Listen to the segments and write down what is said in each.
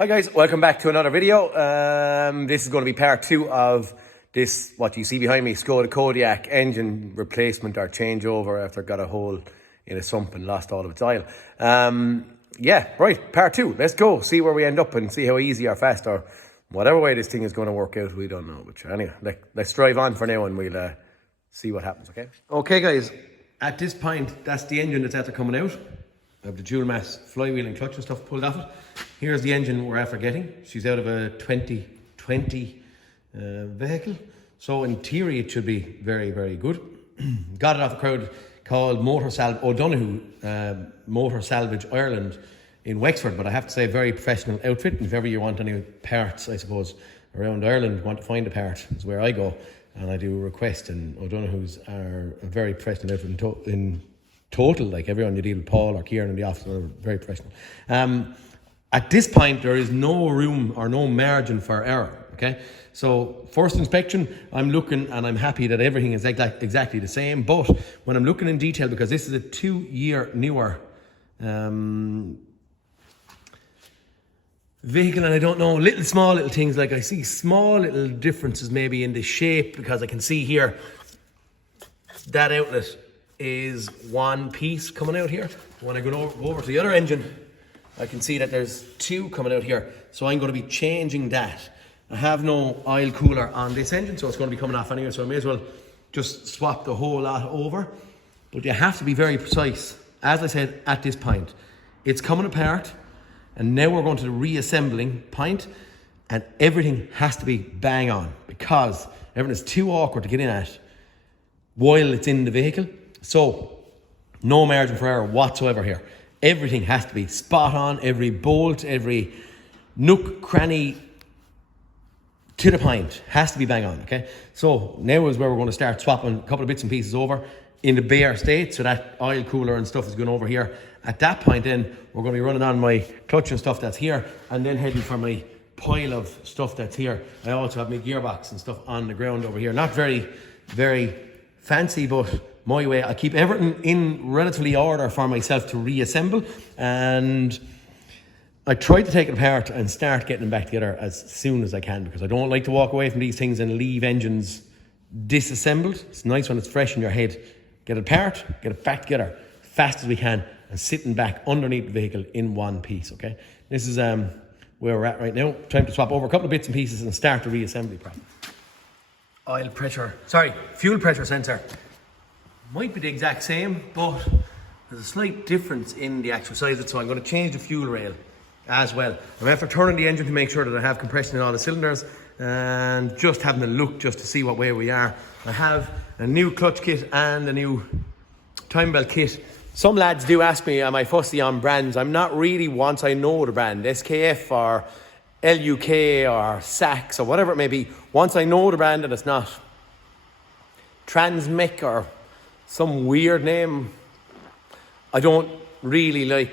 Hi guys, welcome back to another video. This is going to be part 2 of this, what you see behind me, Skoda Kodiaq engine replacement or changeover after it got a hole in a sump and lost all of its oil. Yeah, right, part 2. Let's go, see where we end up and see how easy or fast or whatever way this thing is going to work out, we don't know. But anyway, let's drive on for now and we'll see what happens, okay? Okay guys, at this point, that's the engine that's after coming out. I have the dual mass flywheel and clutch and stuff pulled off it. Here's the engine we're after getting. She's out of a 2020 vehicle. So in theory, it should be very, very good. Got it off a crowd called O'Donoghue Motor Salvage Ireland in Wexford. But I have to say, very professional outfit. And if ever you want any parts, I suppose, around Ireland, want to find a part, is where I go. And I do request. And O'Donoghue's are a very professional outfit in total. Like everyone you deal with, Paul or Kieran in the office, are very professional. At this point, there is no room or no margin for error, okay? So first inspection, I'm looking and I'm happy that everything is exactly the same. But when I'm looking in detail, because this is a 2-year newer vehicle, and I don't know, small little things, like I see small little differences maybe in the shape, because I can see here that outlet is one piece coming out here. When I go over to the other engine, I can see that there's 2 coming out here. So I'm going to be changing that. I have no oil cooler on this engine, so it's going to be coming off anyway, so I may as well just swap the whole lot over. But you have to be very precise. As I said, at this point, it's coming apart, and now we're going to the reassembling point, and everything has to be bang on, because everything is too awkward to get in at while it's in the vehicle. So no margin for error whatsoever here. Everything has to be spot on, every bolt, every nook, cranny, to the point, has to be bang on, okay? So now is where we're going to start swapping a couple of bits and pieces over in the bare state, so that oil cooler and stuff is going over here. At that point then, we're going to be running on my clutch and stuff that's here, and then heading for my pile of stuff that's here. I also have my gearbox and stuff on the ground over here. Not very, very fancy, but my way. I keep everything in relatively order for myself to reassemble, and I try to take it apart and start getting them back together as soon as I can, because I don't like to walk away from these things and leave engines disassembled. It's nice when it's fresh in your head. Get it apart, get it back together as fast as we can, and sitting back underneath the vehicle in one piece, okay? This is where we're at right now. Time to swap over a couple of bits and pieces and start the reassembly process. Fuel pressure sensor. Might be the exact same, but there's a slight difference in the actual size of it, so I'm going to change the fuel rail as well. I'm after turning the engine to make sure that I have compression in all the cylinders, and just having a look just to see what way we are. I have a new clutch kit and a new time belt kit. Some lads do ask me, am I fussy on brands? I'm not really, once I know the brand, SKF or LUK or Saks or whatever it may be. Once I know the brand and it's not Transmec or some weird name, I don't really like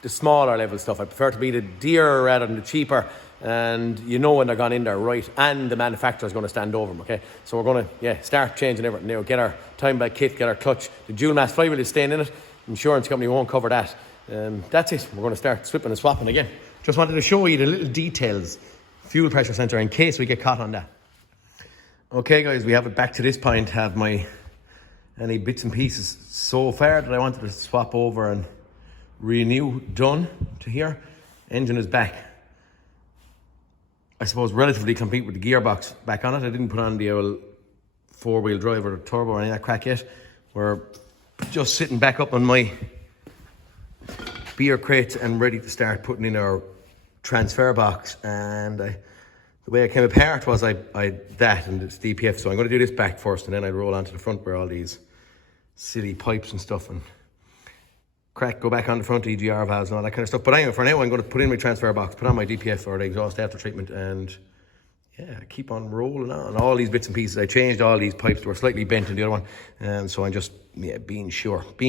the smaller level stuff. I prefer to be the dearer rather than the cheaper, and you know when they're gone in there right, and the manufacturer's going to stand over them, okay? So we're going to start changing everything now. Get our time belt kit, get our clutch. The dual mass flywheel is staying in it. Insurance company won't cover that. That's it. We're going to start swapping and swapping again. Just wanted to show you the little details. Fuel pressure sensor, in case we get caught on that. Okay guys, we have it back to this point. Have my any bits and pieces so far that I wanted to swap over and renew done to here. Engine is back, I suppose, relatively complete with the gearbox back on it. I didn't put on the old 4-wheel drive or the turbo or any of that crack yet. We're just sitting back up on my beer crates and ready to start putting in our transfer box. And the way I came apart was I that and it's DPF, so I'm going to do this back first, and then I roll onto the front where all these silly pipes and stuff and crack go back on the front, EGR valves and all that kind of stuff. But anyway, for now I'm going to put in my transfer box, put on my DPF or the exhaust after treatment, and yeah, keep on rolling on. All these bits and pieces, I changed all these pipes that were slightly bent in the other one, and so I'm just being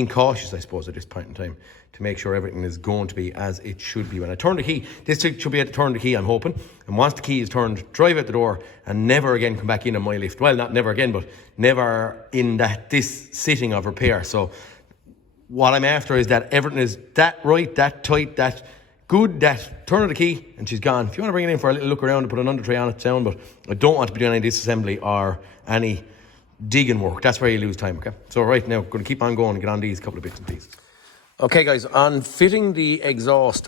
cautious, I suppose, at this point in time, to make sure everything is going to be as it should be. When I turn the key, this should be able to turn the key, I'm hoping, and once the key is turned, drive out the door and never again come back in on my lift. Well, not never again, but never in this sitting of repair. So what I'm after is that everything is that right, that tight, that good that turn of the key and she's gone. If you want to bring it in for a little look around and put an under tray on it, sound, but I don't want to be doing any disassembly or any digging work. That's where you lose time, okay? So right now, going to keep on going and get on these couple of bits and pieces. Okay guys, on fitting the exhaust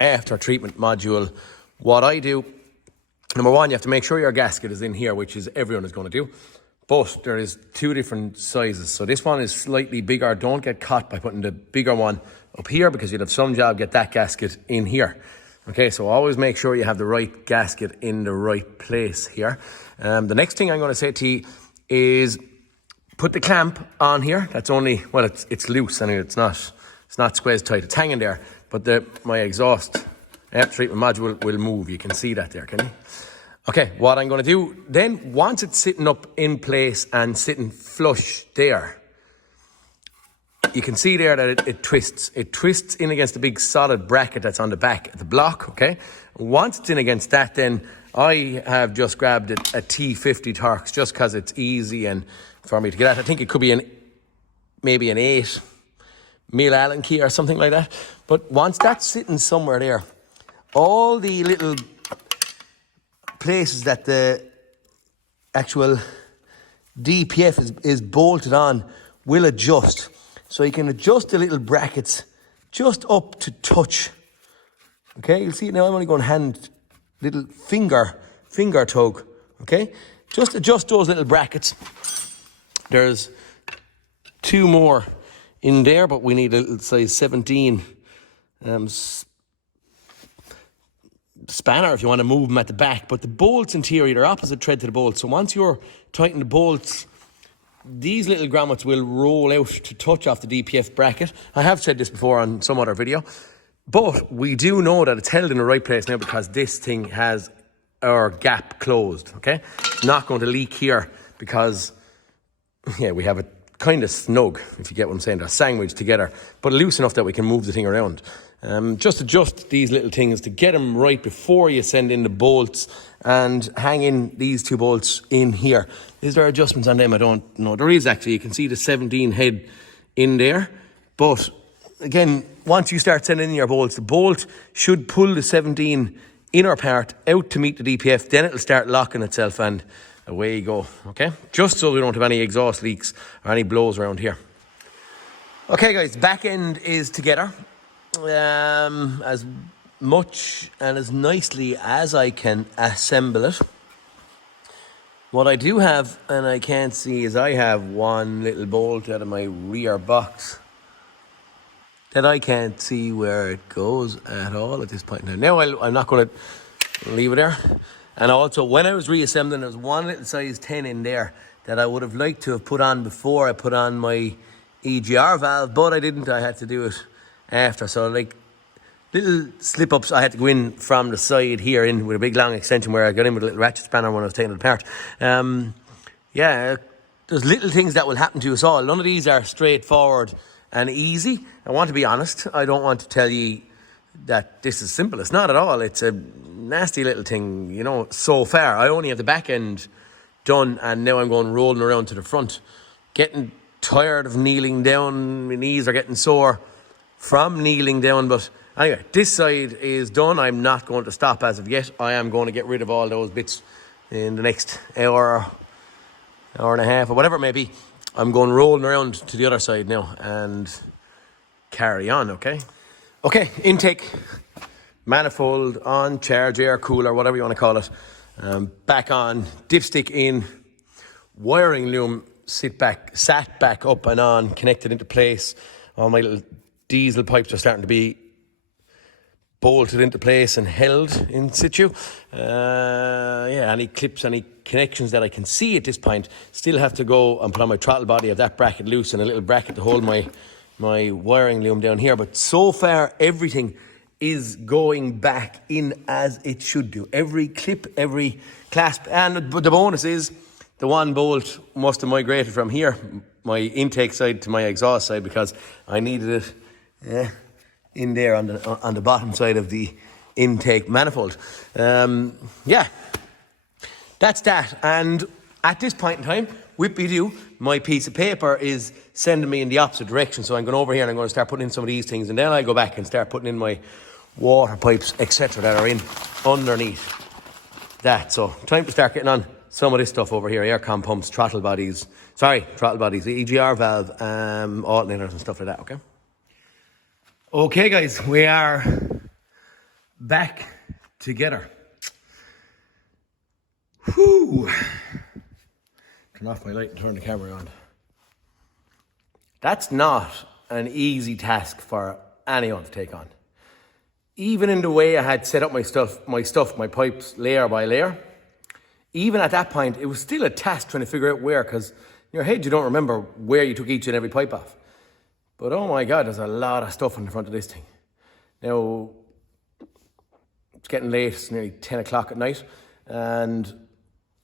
after treatment module, what I do, number one, you have to make sure your gasket is in here, which is everyone is going to do. But there is two different sizes. So this one is slightly bigger. Don't get caught by putting the bigger one up here, because you'll have some job get that gasket in here. Okay, so always make sure you have the right gasket in the right place here. The next thing I'm going to say to you is put the clamp on here. That's only, well, it's loose. I mean, it's not squeezed tight. It's hanging there. But my exhaust after treatment module will move. You can see that there, can you? Okay, what I'm going to do then, once it's sitting up in place and sitting flush there, you can see there that it twists. It twists in against the big solid bracket that's on the back of the block, okay? Once it's in against that, then I have just grabbed a T50 Torx just because it's easy and for me to get at. I think it could be maybe an 8 mil Allen key or something like that. But once that's sitting somewhere there, all the little places that the actual DPF is bolted on will adjust. So you can adjust the little brackets just up to touch. Okay, you'll see it now. I'm only going little finger tug. Okay, just adjust those little brackets. There's 2 more in there, but we need a little size 17 spanner if you want to move them at the back. But the bolts interior, they're opposite thread to the bolts. So once you're tightening the bolts, these little grommets will roll out to touch off the DPF bracket. I have said this before on some other video, but we do know that it's held in the right place now because this thing has our gap closed, okay? It's not going to leak here because, yeah, we have it kind of snug, if you get what I'm saying. They're sandwiched together, but loose enough that we can move the thing around. Just adjust these little things to get them right before you send in the bolts, and hang in these 2 bolts in here. Is there adjustments on them? I don't know. There is actually. You can see the 17 head in there. But again, once you start sending in your bolts, the bolt should pull the 17 inner part out to meet the DPF. Then it'll start locking itself and away you go. Okay? Just so we don't have any exhaust leaks or any blows around here. Okay guys, back end is together. As much and as nicely as I can assemble it. What I do have, and I can't see, is I have one little bolt out of my rear box that I can't see where it goes at all at this point in time. Now I'm not going to leave it there. And also, when I was reassembling, there was one little size 10 in there that I would have liked to have put on before I put on my EGR valve, but I didn't. I had to do it after. So like little slip ups, I had to go in from the side here in with a big long extension where I got in with a little ratchet spanner when I was taking it apart. Yeah, there's little things that will happen to us all. None of these are straightforward and easy. I want to be honest. I don't want to tell you that this is simple. It's not at all. It's a nasty little thing, you know. So far, I only have the back end done, and now I'm going rolling around to the front. Getting tired of kneeling down. My knees are getting sore from kneeling down, but anyway, this side is done. I'm not going to stop as of yet. I am going to get rid of all those bits in the next hour and a half, or whatever it may be. I'm going rolling around to the other side now and carry on, okay? Okay, intake, manifold on, charge, air cooler, whatever you want to call it. Back on, dipstick in, wiring loom sat back up and on, connected into place. All my little diesel pipes are starting to be bolted into place and held in situ. Yeah, any clips, any connections that I can see at this point, still have to go and put on my throttle body, have that bracket loose and a little bracket to hold my wiring loom down here. But so far, everything is going back in as it should do. Every clip, every clasp. And the bonus is the one bolt must have migrated from here, my intake side, to my exhaust side, because I needed it in there on the bottom side of the intake manifold. Yeah, that's that. And at this point in time, whippy-doo, my piece of paper is sending me in the opposite direction. So I'm going over here and I'm going to start putting in some of these things, and then I go back and start putting in my water pipes, etc. that are in underneath that. So time to start getting on some of this stuff over here. Aircon pumps, throttle bodies, the EGR valve, alternators and stuff like that, okay? Okay guys, we are back together. Whew. Turn off my light and turn the camera on. That's not an easy task for anyone to take on. Even in the way I had set up my pipes layer by layer, even at that point, it was still a task trying to figure out where, because in your head you don't remember where you took each and every pipe off. But oh my God, there's a lot of stuff on the front of this thing. Now, it's getting late, it's nearly 10 o'clock at night, and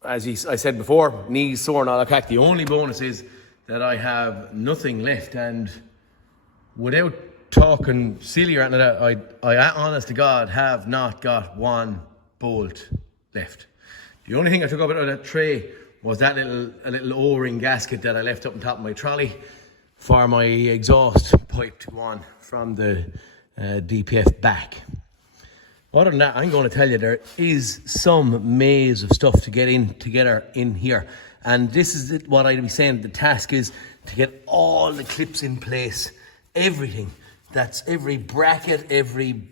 as I said before, knees sore and all that crack. The only bonus is that I have nothing left, and without talking silly or anything like that, I honest to God have not got one bolt left. The only thing I took out of that tray was that little O-ring gasket that I left up on top of my trolley for my exhaust pipe to go on from the DPF back. Other than that, I'm going to tell you there is some maze of stuff to get in together in here. And this is what I'd be saying the task is to get all the clips in place. Everything. That's every bracket, every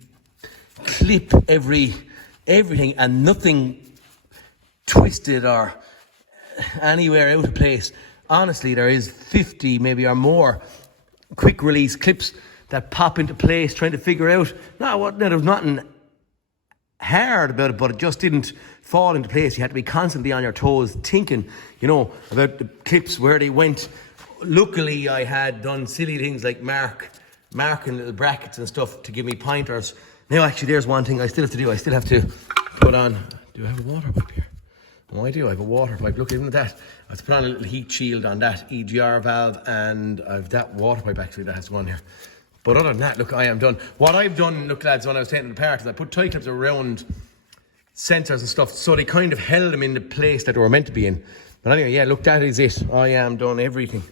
clip, everything, and nothing twisted or anywhere out of place. Honestly, there is 50 maybe or more quick release clips that pop into place trying to figure out. There was nothing hard about it, but it just didn't fall into place. You had to be constantly on your toes thinking, about the clips, where they went. Luckily, I had done silly things like marking little brackets and stuff to give me pointers. Now, actually, there's one thing I still have to do. I still have to put on... Do I have a water pipe here? Oh, I do. I have a water pipe. Look, even at that. I have to put on a little heat shield on that EGR valve, and I've that water pipe, actually, that has to go on here. But other than that, look, I am done. What I've done, look, lads, when I was taking it apart, is I put tie clips around sensors and stuff, so they kind of held them in the place that they were meant to be in. But anyway, yeah, look, that is it. I am done everything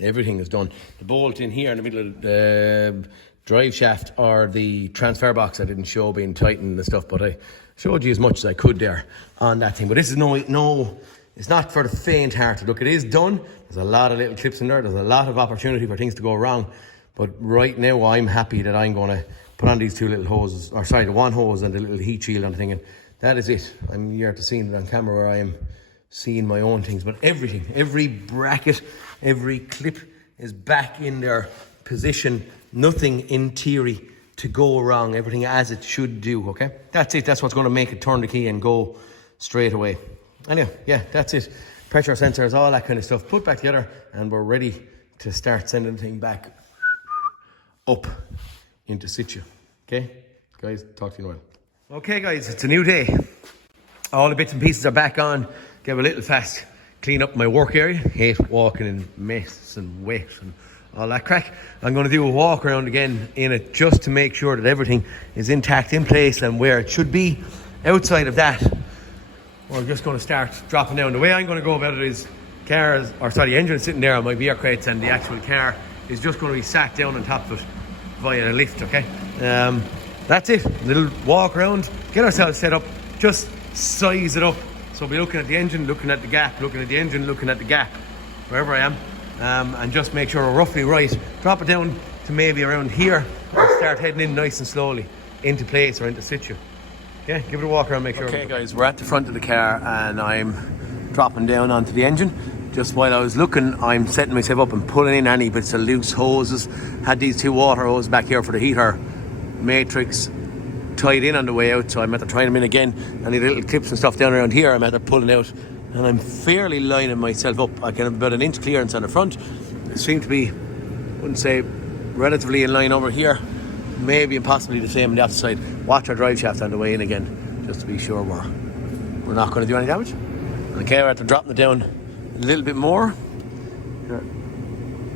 everything is done. The bolt in here in the middle of the drive shaft or the transfer box I didn't show being tightened and stuff, but I showed you as much as I could there on that thing. But this is it's not for the faint hearted. Look, it is done. There's a lot of little clips in there. There's a lot of opportunity for things to go wrong. But right now, I'm happy that I'm going to put on these two little hoses, the one hose and the little heat shield on the thing. And that is it. I'm here to see it on camera where I am seeing my own things. But everything, every bracket, every clip is back in their position. Nothing in theory to go wrong. Everything as it should do, okay? That's it. That's what's going to make it turn the key and go straight away. Anyway, yeah, that's it. Pressure sensors, all that kind of stuff put back together, and we're ready to start sending the thing back up into situ. Okay, guys, talk to you in a while. Okay, guys, it's a new day. All the bits and pieces are back on. Give a little fast clean up my work area. Hate walking in mess and wet and all that crack. I'm going to do a walk around again in it just to make sure that everything is intact, in place, and where it should be. Outside of that, we're just going to start dropping down. The way I'm going to go about it is the engine sitting there on my beer crates, and the actual car is just going to be sat down on top of it via a lift, okay? That's it. A little walk around, get ourselves set up, just size it up. So we'll be looking at the engine, looking at the gap, looking at the engine, looking at the gap, wherever I am, and just make sure we're roughly right. Drop it down to maybe around here and start heading in nice and slowly into place or into situ. Okay, give it a walk around, make sure. Okay guys, we're at the front of the car and I'm dropping down onto the engine. Just while I was looking, I'm setting myself up and pulling in any bits of loose hoses. Had these two water hoses back here for the heater matrix tied in on the way out, so I'm at to trying them in again. Any little clips and stuff down around here I'm at to pulling out, and I'm fairly lining myself up. I can have about an inch clearance on the front. It seemed to be, I wouldn't say relatively in line over here, maybe and possibly the same on the opposite side. Watch our drive shaft on the way in again, just to be sure we're not going to do any damage. Okay, we're at to dropping it down a little bit more,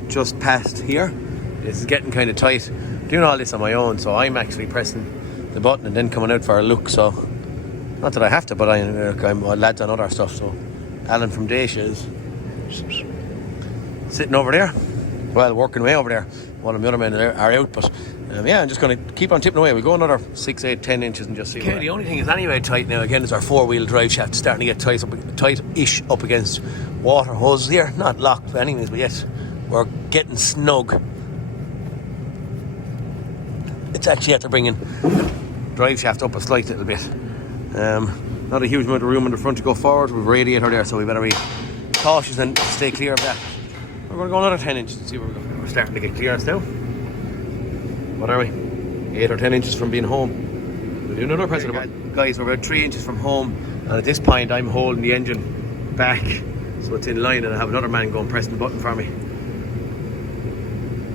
just past here. This is getting kind of tight. Doing all this on my own, so I'm actually pressing the button and then coming out for a look. So not that I have to, but I'm lads on other stuff. So Alan from Dacia is sitting over there, well, working away over there, one of the other men are out, but yeah, I'm just going to keep on tipping away. We'll go another 6, 8, 10 inches and just see. Okay, the only thing is anyway tight now again is our 4-wheel drive shaft starting to get tight-ish up against water hoses here. Not locked anyways, but yet we're getting snug. It's actually after bringing drive shaft up a slight little bit. Not a huge amount of room in the front to go forward. We've a radiator there, so we better be cautious and stay clear of that. We're going to go another 10 inches and see where we go. We're starting to get clearance now. What are we? 8 or 10 inches from being home. We'll do another press. Guys, we're about 3 inches from home, and at this point I'm holding the engine back so it's in line, and I have another man going pressing the button for me.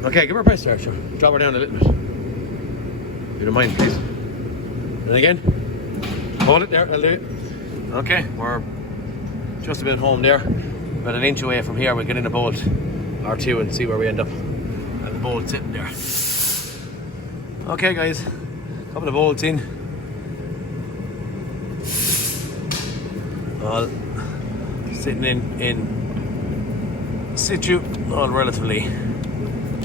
Okay, give her a press there, sure. Drop her down a little bit. If you don't mind, please. And again. Hold it there, I'll do it. Okay, we're just about home there. About an inch away from here, we'll get in a bolt or two and see where we end up. And the bolt sitting there. Okay guys, couple of bolts in. All sitting in situ, all relatively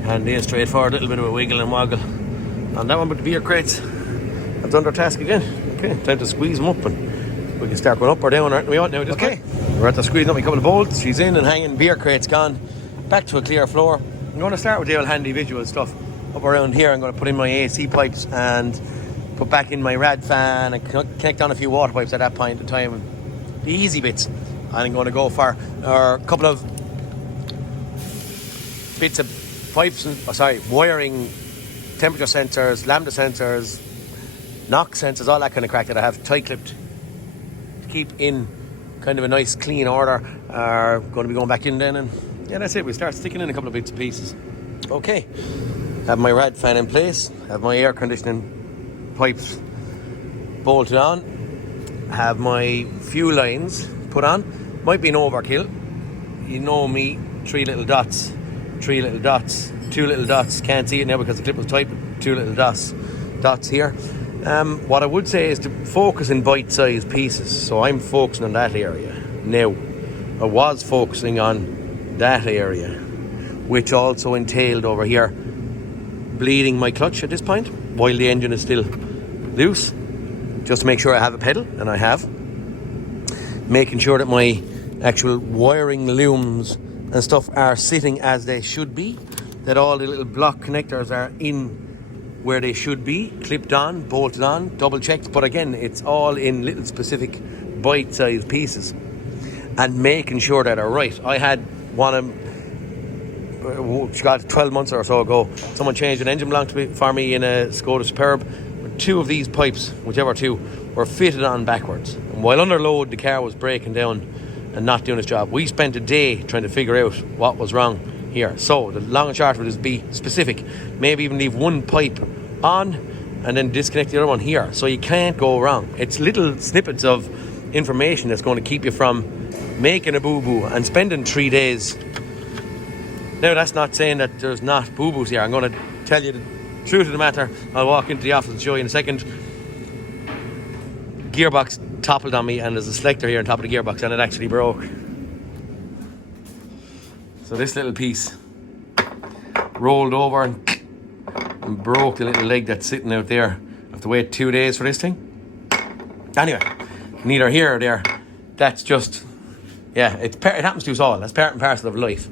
handy and straightforward. A little bit of a wiggle and woggle on that one, but the beer crates have done their task again. Okay, time to squeeze them up and we can start going up or down, aren't we? Now at this point. We're at the squeezing up a couple of bolts. She's in and hanging, beer crates gone, back to a clear floor. I'm going to start with the old handy visual stuff. Up around here I'm going to put in my AC pipes and put back in my rad fan and connect on a few water pipes at that point in time. The easy bits. I'm going to go for a couple of bits of pipes and wiring, temperature sensors, lambda sensors, knock sensors, all that kind of crack that I have tight clipped to keep in kind of a nice clean order. Are going to be going back in then, and yeah, that's it. We start sticking in a couple of bits and pieces. Okay, have my rad fan in place, have my air conditioning pipes bolted on, have my fuel lines put on. Might be an overkill, you know me. 3 little dots, 2 little dots. Can't see it now because the clip was tight, but 2 little dots here. What I would say is to focus in bite-sized pieces. So I'm focusing on that area now. I was focusing on that area, which also entailed over here bleeding my clutch at this point while the engine is still loose, just to make sure I have a pedal, and I have. Making sure that my actual wiring looms and stuff are sitting as they should be, that all the little block connectors are in where they should be, clipped on, bolted on, double checked. But again, it's all in little specific bite-sized pieces, and making sure that are right. I had one of 12 months or so ago, someone changed an engine blank for me in a Skoda Superb. 2 of these pipes, whichever 2, were fitted on backwards, and while under load the car was breaking down and not doing its job. We spent a day trying to figure out what was wrong here. So the long and short of it is be specific. Maybe even leave one pipe on and then disconnect the other one here, so you can't go wrong. It's little snippets of information that's going to keep you from making a boo-boo and spending 3 days. Now that's not saying that there's not boo-boos here. I'm going to tell you the truth of the matter. I'll walk into the office and show you in a second. Gearbox toppled on me, and there's a selector here on top of the gearbox, and it actually broke. So this little piece rolled over and broke the little leg that's sitting out there. I have to wait 2 days for this thing. Anyway, neither here or there. That's just, yeah, it happens to us all. That's part and parcel of life.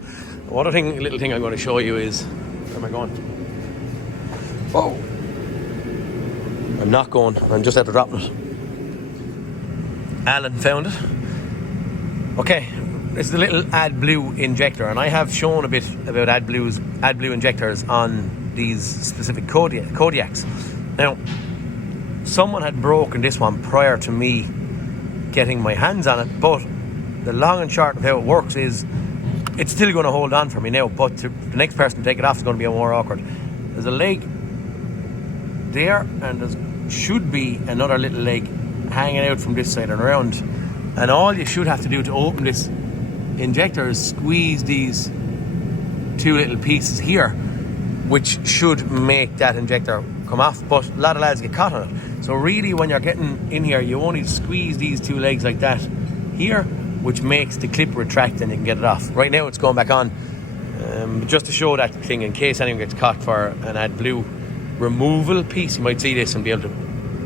One other thing, little thing I'm going to show you is, where am I going? Whoa! I'm not going. I'm just after dropping it. Alan found it. Okay, this is the little AdBlue injector, and I have shown a bit about AdBlue injectors on these specific Kodiaqs. Now, someone had broken this one prior to me getting my hands on it, but the long and short of how it works is it's still going to hold on for me now, but the next person to take it off is going to be more awkward. There's a leg there, and there should be another little leg hanging out from this side and around, and all you should have to do to open this injector is squeeze these 2 little pieces here, which should make that injector come off, but a lot of lads get caught on it. So really, when you're getting in here, you only squeeze these 2 legs like that here, which makes the clip retract and you can get it off. Right now it's going back on. Just to show that thing in case anyone gets caught for an AdBlue removal piece, you might see this and be able to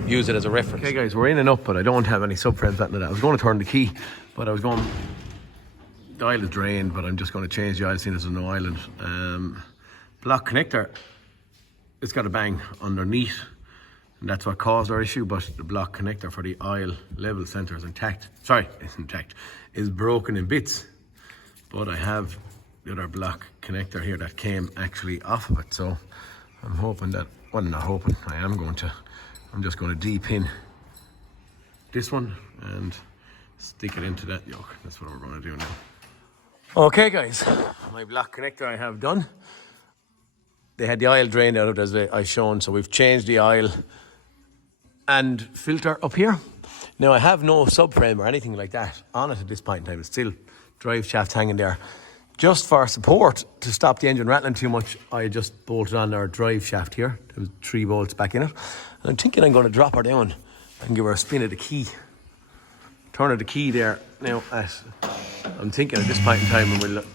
use it as a reference. Okay guys, we're in and up, but I don't have any subframes that. I was going to turn the key, but the oil is drained, but I'm just going to change the oil seeing there's no oil in it. Block connector, it's got a bang underneath, and that's what caused our issue, but the block connector for the oil level sensor is intact. Sorry, it's intact. Is broken in bits, but I have the other block connector here that came actually off of it, so I'm hoping that, well, not hoping, I'm just going to de-pin this one and stick it into that yoke. That's what we're going to do now. Okay guys, my block connector I have done. They had the oil drained out of it as I shown, so we've changed the oil and filter up here. Now I have no subframe or anything like that on it at this point in time. It's still drive shaft hanging there. Just for support, to stop the engine rattling too much, I just bolted on our drive shaft here. There was 3 bolts back in it. And I'm thinking I'm going to drop her down and give her a spin of the key. Turn of the key there. Now, I'm thinking at this point in time, and we'll...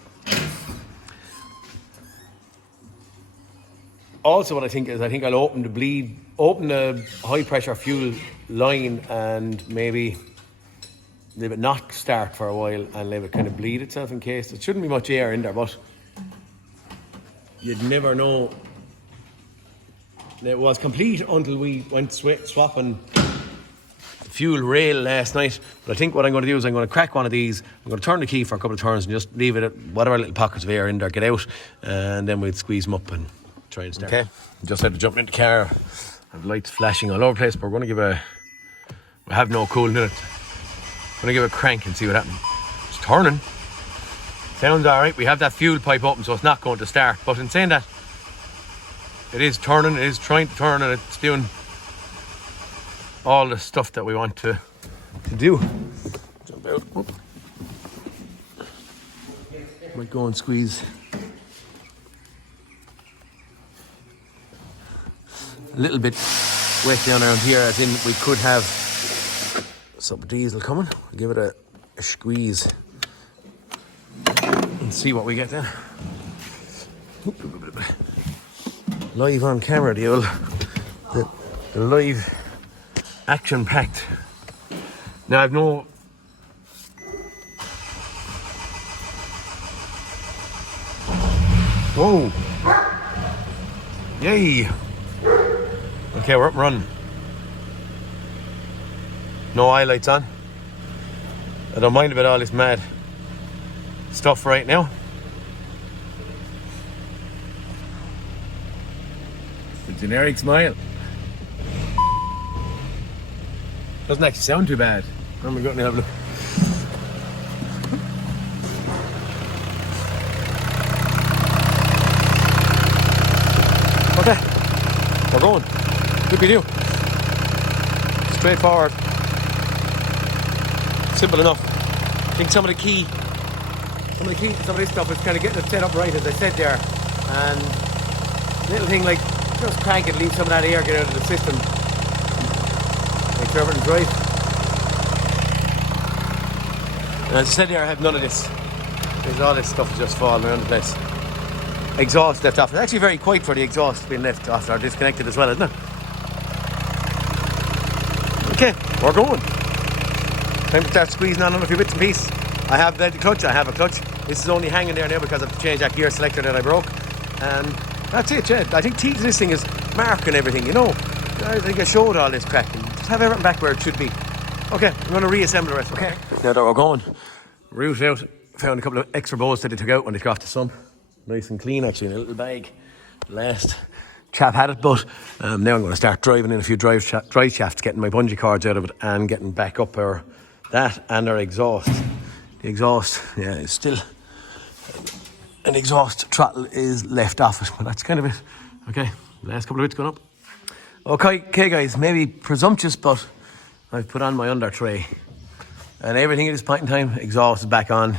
Also what I think is, I'll open the high pressure fuel line and maybe leave it not start for a while and let it kind of bleed itself in case. There shouldn't be much air in there, but you'd never know. It was complete until we went swapping the fuel rail last night. But I think what I'm going to do is I'm going to crack one of these. I'm going to turn the key for a couple of turns and just leave it at whatever little pockets of air in there, get out, and then we'd squeeze them up and try and start. Okay, just had to jump in the car. I have lights flashing all over the place, but we're going to give we have no coolant in it. I'm going to give it a crank and see what happens. It's turning. Sounds alright. We have that fuel pipe open, so it's not going to start. But in saying that, it is turning, it is trying to turn, and it's doing all the stuff that we want to do. Jump out. Oop. Might go and squeeze a little bit wet down around here, as in we could have some diesel coming. We'll give it a squeeze and see what we get then. Live on camera, the live action packed. Now I've no whoa, yay. Okay, we're up and running. No highlights on. I don't mind about all this mad stuff right now. The generic smile. Doesn't actually sound too bad. I'm going to have a look. Okay, we're going. Good we do. Straightforward. Simple enough. I think some of this stuff is kind of getting it set up right, as I said there. And little thing like just crank it, leave some of that air get out of the system. Make sure everything's right. And as I said there, I have none of this. Because all this stuff is just falling around the place. Exhaust left off. It's actually very quiet for the exhaust being left off or disconnected as well, isn't it? Okay, we're going. Time to start squeezing on a few bits and pieces. I have the clutch, I have a clutch. This is only hanging there now because I have to change that gear selector that I broke. And that's it, yeah. I think key to this thing is marking everything, you know. I think I showed all this crap. Just have everything back where it should be. Okay, I'm going to reassemble the rest. Okay, now that we're going, route out, found a couple of extra bolts that they took out when they got off the sun. Nice and clean actually, in a little bag. Last chap had it, but now I'm going to start driving in a few drive shafts, getting my bungee cords out of it and getting back up that and our exhaust. The exhaust, yeah, is still an exhaust throttle is left off it, but that's kind of it. Okay, last couple of bits going up. Okay guys, maybe presumptuous, but I've put on my under tray and everything at this point in time. Exhaust is back on,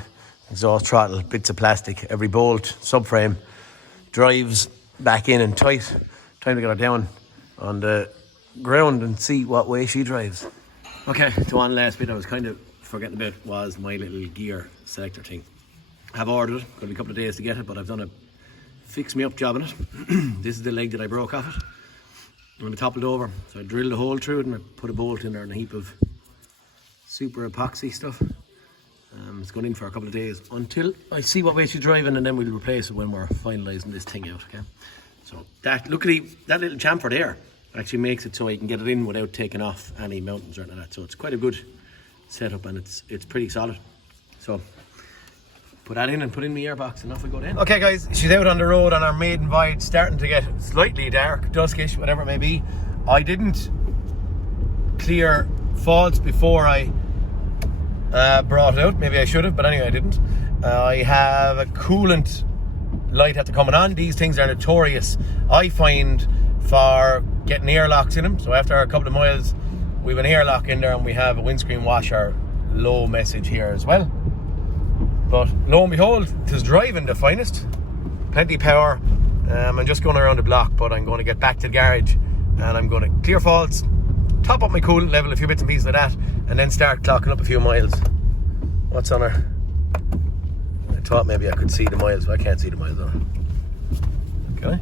exhaust throttle, bits of plastic, every bolt, subframe, drives back in and tight. Time to get her down on the ground and see what way she drives. Okay, so one last bit I was kind of forgetting about was my little gear selector thing. Have ordered it. Got a couple of days to get it, but I've done a fix me up job on it. This is the leg that I broke off it when I toppled over. So I drilled a hole through it and I put a bolt in there and a heap of super epoxy stuff. It's going in for a couple of days until I see what way she's driving, and then we'll replace it when we're finalising this thing out. Okay. So that, luckily, that little chamfer there actually makes it so you can get it in without taking off any mountings or anything like that. So it's quite a good setup, and it's pretty solid. So put that in and put in the airbox and off we go then. Okay guys, she's out on the road on our maiden voyage, starting to get slightly dark, duskish, whatever it may be. I didn't clear faults before I brought it out. Maybe I should have, but anyway I didn't. I have a coolant light after coming on. These things are notorious, I find, for getting airlocks in them. So after a couple of miles we have an airlock in there, and we have a windscreen washer low message here as well. But lo and behold, it is driving the finest. Plenty of power. I'm just going around the block, but I'm going to get back to the garage and I'm going to clear faults, top up my coolant level, a few bits and pieces like that, and then start clocking up a few miles. What's on her? I thought maybe I could see the miles, but I can't see the miles on her. Can I?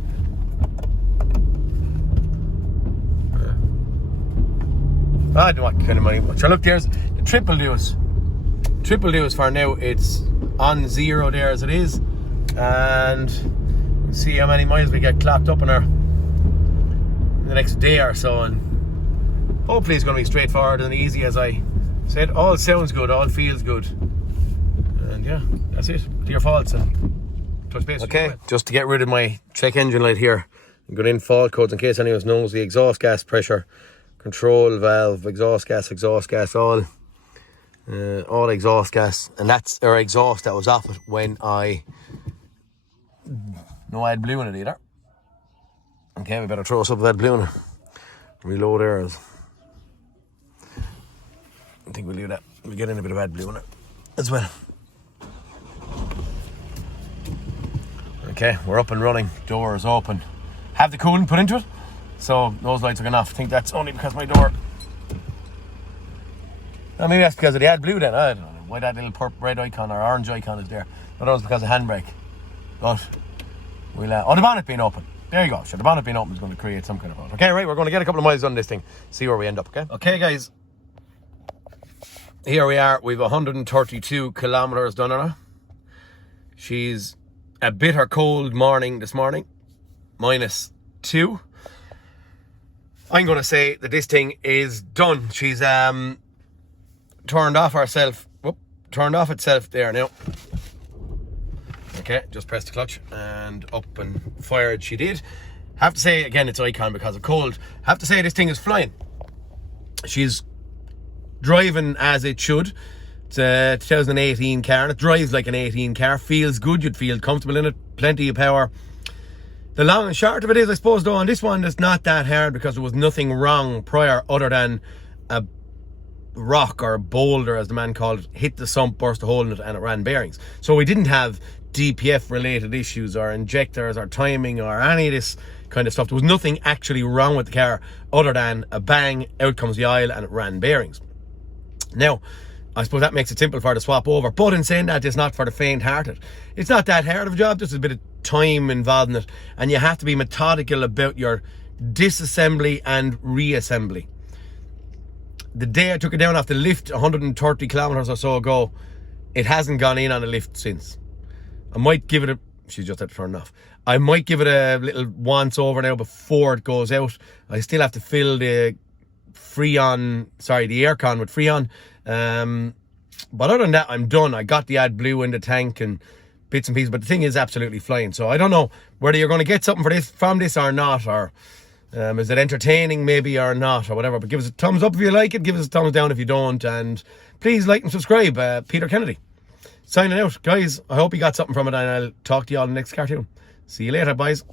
I don't know what kind of money. So look, there's the triple deuce. Triple deuce for now. It's on 0 there as it is, and we'll see how many miles we get clocked up in her in the next day or so, and hopefully it's going to be straightforward and easy. As I said, all sounds good, all feels good, and yeah, that's it. Clear faults and touch base. Okay, just to get rid of my check engine light here, I'm going in fault codes in case anyone knows. The exhaust gas pressure control valve, exhaust gas, all exhaust gas, and that's our exhaust that was off it when I had blue in it either. Okay, we better throw us up that blue in it. Reload arrows. I think we'll do that. We'll get in a bit of AdBlue in it as well. Okay, we're up and running. Door is open. Have the coolant put into it, so those lights are going off. I think that's only because my door. No, maybe that's because of the AdBlue then. I don't know why that little red icon or orange icon is there. But that was because of handbrake. But we'll. Oh, the bonnet being open. There you go. Sure, the bonnet being open is going to create some kind of fault. Okay, right, we're going to get a couple of miles on this thing. See where we end up, okay? Okay, guys. Here we are. We've 132 kilometers done on her. She's a bitter cold morning this morning. -2. I'm going to say that this thing is done. She's turned off itself there now. Okay, just press the clutch and up and fired she did. Have to say again, it's icon because of cold. Have to say this thing is flying. She's driving as it should. It's a 2018 car and it drives like an 18 car. Feels good, you'd feel comfortable in it. Plenty of power. The long and short of it is, I suppose though, on this one it's not that hard because there was nothing wrong prior other than a rock or a boulder, as the man called it, hit the sump, burst a hole in it, and it ran bearings. So we didn't have DPF related issues or injectors or timing or any of this kind of stuff. There was nothing actually wrong with the car other than a bang, out comes the oil, and it ran bearings. Now, I suppose that makes it simple for her to swap over, but in saying that, it's not for the faint-hearted. It's not that hard of a job, just a bit of time involved in it, and you have to be methodical about your disassembly and reassembly. The day I took it down off the lift 130 kilometers or so ago, it hasn't gone in on a lift since. I might give it a... She's just had to turn it off. I might give it a little once over now before it goes out. I still have to fill the Freon, the aircon with Freon. But other than that, I'm done. I got the AdBlue in the tank and bits and pieces, but the thing is absolutely flying. So I don't know whether you're going to get something from this or not, or is it entertaining maybe or not, or whatever. But give us a thumbs up if you like it, give us a thumbs down if you don't, and please like and subscribe. Peter Kennedy signing out, guys. I hope you got something from it, and I'll talk to you all in the next cartoon. See you later, boys.